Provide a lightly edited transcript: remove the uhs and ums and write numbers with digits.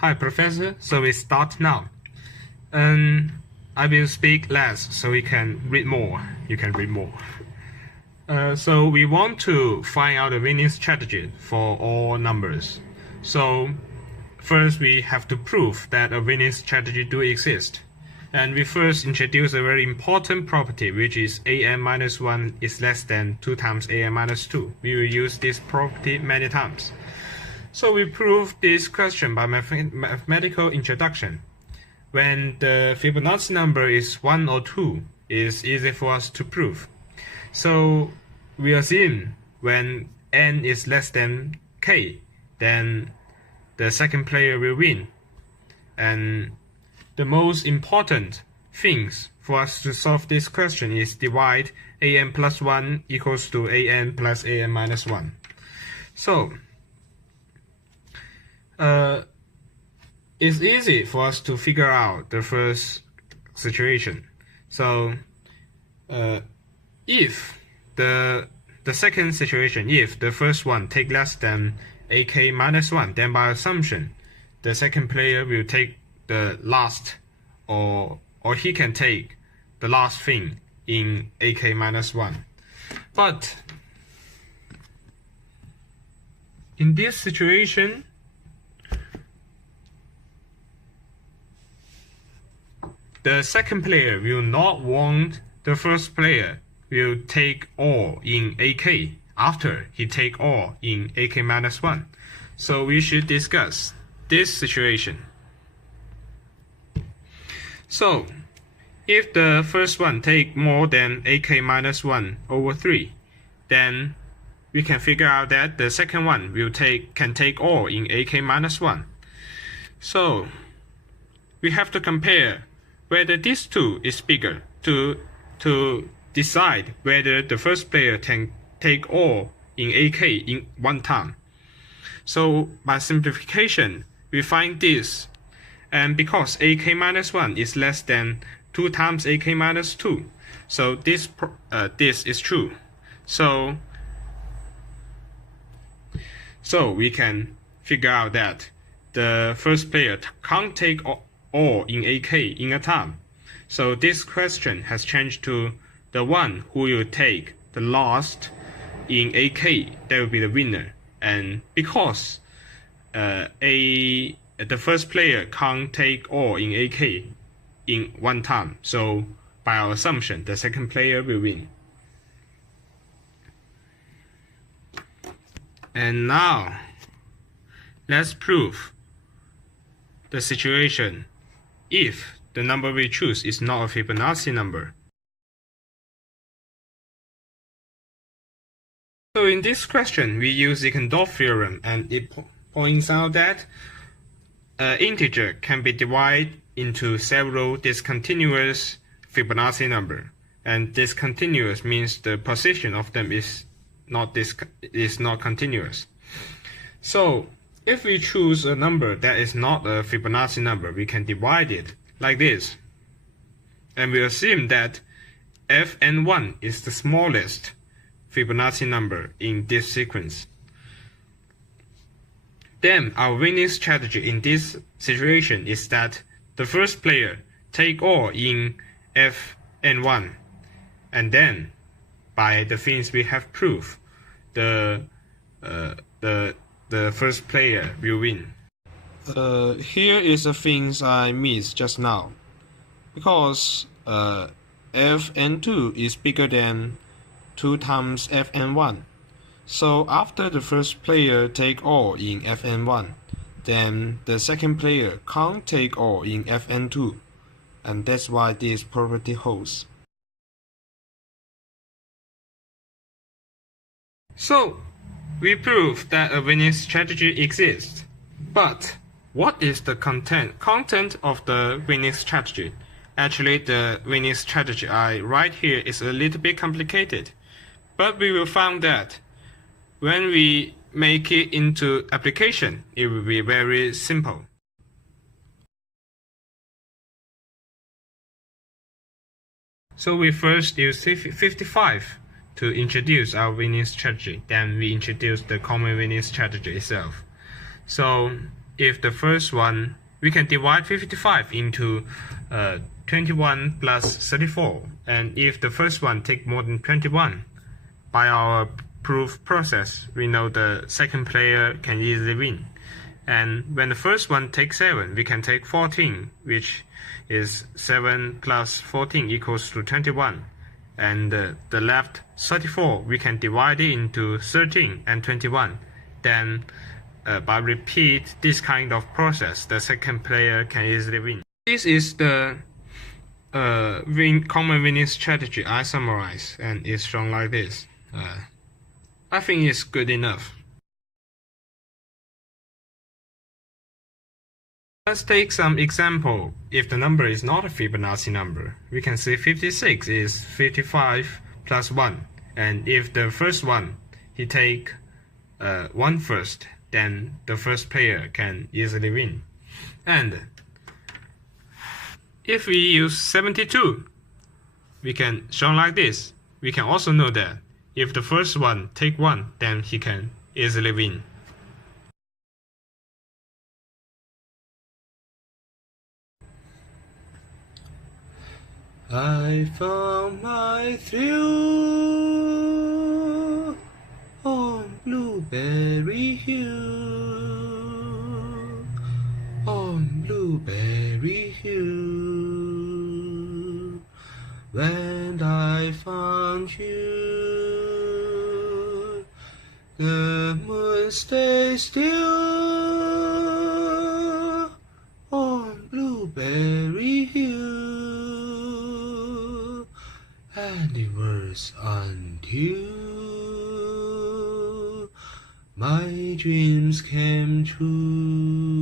Hi, Professor. So we start now. I will speak less so we can read more. You can read more. So we want to find out a winning strategy for all numbers. So first we have to prove that a winning strategy do exist. And we first introduce a very important property, which is an minus 1 is less than 2 times an minus 2. We will use this property many times. So we prove this question by mathematical introduction. When the Fibonacci number is 1 or 2, it's easy for us to prove. So we assume when n is less than k, then the second player will win. And the most important things for us to solve this question is divide an plus 1 equals to an plus an minus 1. So it's easy for us to figure out the first situation. So if the second situation, if the first one take less than ak minus 1, then by assumption the second player will take the last, or he can take the last thing in ak minus 1. But in this situation, the second player will not want the first player will take all in ak after he take all in ak minus 1. So we should discuss this situation. So if the first one take more than ak minus 1 over 3, then we can figure out that the second one will can take all in ak minus 1. So we have to compare whether these two is bigger to decide whether the first player can take all in ak in one time. So by simplification, we find this, and because ak minus 1 is less than 2 times ak minus 2, so this is true. So we can figure out that the first player can't take all in ak in a time. So this question has changed to the one who will take the last in ak, that will be the winner. And because the first player can't take all in ak in one time, so by our assumption the second player will win. And now let's prove the situation if the number we choose is not a Fibonacci number. So in this question, we use the Condorcet theorem, and it points out that integer can be divided into several discontinuous Fibonacci number, and discontinuous means the position of them is not continuous. So if we choose a number that is not a Fibonacci number, we can divide it like this. And we assume that fn1 is the smallest Fibonacci number in this sequence. Then our winning strategy in this situation is that the first player take all in fn1, and then by the things we have proved, the first player will win. Here is the things I missed just now. Because fn2 is bigger than 2 times fn1. So after the first player take all in fn1, then the second player can't take all in fn2. And that's why this property holds. So we prove that a winning strategy exists. But what is the content of the winning strategy? Actually, the winning strategy I write here is a little bit complicated, but we will find that when we make it into application, it will be very simple. So we first use 55 to introduce our winning strategy. Then we introduce the common winning strategy itself. So if the first one, we can divide 55 into 21 plus 34, and if the first one take more than 21, by our proof process, we know the second player can easily win. And when the first one takes 7, we can take 14, which is 7 plus 14 equals to 21. And the left 34, we can divide it into 13 and 21. Then by repeat this kind of process, the second player can easily win. This is the common winning strategy I summarize, and it's shown like this. I think it's good enough. Let's take some example. If the number is not a Fibonacci number, we can say 56 is 55 plus 1. And if the first one, he take 1 first, then the first player can easily win. And if we use 72, we can show like this. We can also know that if the first one take 1, then he can easily win. I found my thrill on Blueberry Hill, on Blueberry Hill. When I found you, the moon stays still on Blueberry Hill. And it was until my dreams came true.